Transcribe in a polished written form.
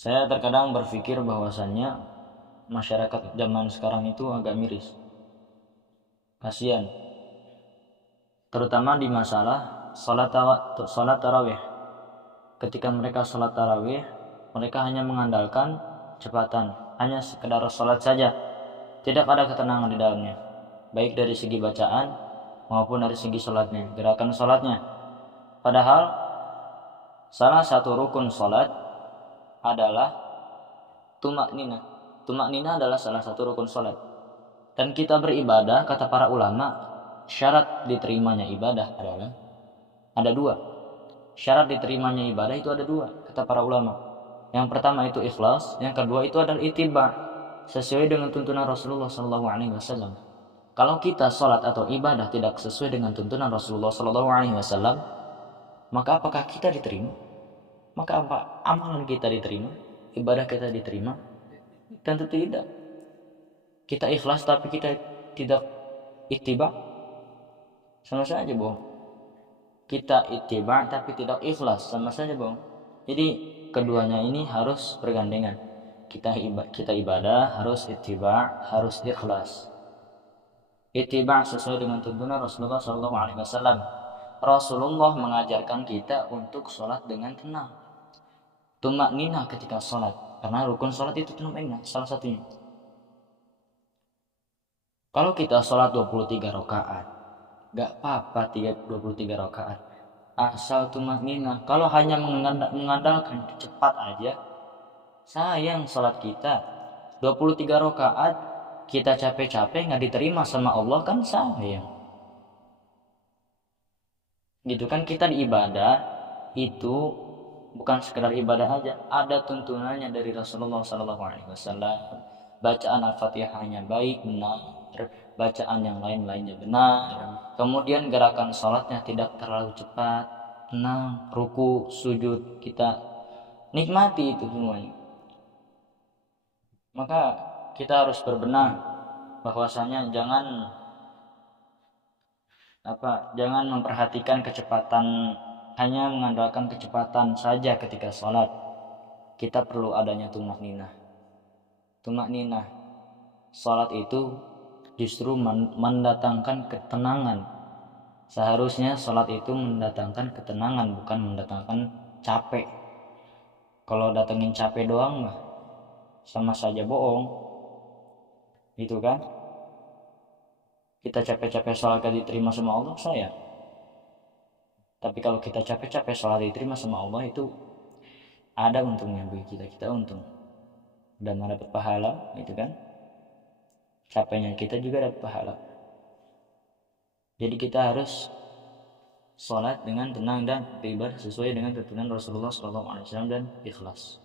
Saya terkadang berpikir bahwasannya masyarakat zaman sekarang itu agak miris. Kasihan. Terutama di masalah salat tarawih. Ketika mereka salat tarawih, mereka hanya mengandalkan cepatan, hanya sekedar salat saja. Tidak ada ketenangan di dalamnya, baik dari segi bacaan maupun dari segi salatnya, gerakan salatnya. Padahal salah satu rukun salat adalah tumak nina. Tumak nina adalah salah satu rukun salat. Dan kita beribadah, kata para ulama, syarat diterimanya ibadah adalah ada dua. Syarat diterimanya ibadah itu ada dua, kata para ulama. Yang pertama itu ikhlas, yang kedua itu adalah ittiba, sesuai dengan tuntunan Rasulullah SAW. Kalau kita sholat atau ibadah tidak sesuai dengan tuntunan Rasulullah SAW, maka apakah kita diterima? Maka apa amalan kita diterima? Ibadah kita diterima? Tentu tidak. Kita ikhlas tapi kita tidak ittiba, sama saja bohong. Kita ittiba tapi tidak ikhlas, sama saja bohong. Jadi keduanya ini harus bergandengan. Kita ibadah harus ittiba, harus ikhlas. Ittiba sesuai dengan tuntunan Rasulullah SAW. Rasulullah mengajarkan kita untuk sholat dengan tenang, tumak ninah ketika sholat, karena rukun sholat itu tumak ninah salah satunya. Kalau kita sholat 23 rakaat, gak apa-apa 23 rakaat, asal tumak ninah. Kalau hanya mengandalkan cepat aja, sayang sholat kita. 23 rakaat kita capek-capek gak diterima sama Allah, kan sayang. Gitu kan, kita di ibadah itu bukan sekedar ibadah aja, ada tuntunannya dari Rasulullah SAW. Bacaan Al-Fatihahnya baik, benar, bacaan yang lain-lainnya benar, kemudian gerakan sholatnya tidak terlalu cepat, tenang, ruku, sujud, kita nikmati itu semuanya. Maka kita harus berbenah bahwasanya jangan memperhatikan kecepatan, hanya mengandalkan kecepatan saja ketika sholat. Kita perlu adanya tumak ninah. Tumak ninah sholat itu justru mendatangkan ketenangan. Seharusnya sholat itu mendatangkan ketenangan, bukan mendatangkan capek. Kalau datengin capek doang mah sama saja bohong, gitu kan. Kita capek-capek sholat gak diterima sama Allah, saya. Tapi kalau kita capek-capek sholat diterima sama Allah, itu ada untungnya bagi kita untung dan dapat pahala, itu kan. Capeknya kita juga dapat pahala. Jadi kita harus sholat dengan tenang dan beribadah sesuai dengan tuntunan Rasulullah SAW dan ikhlas.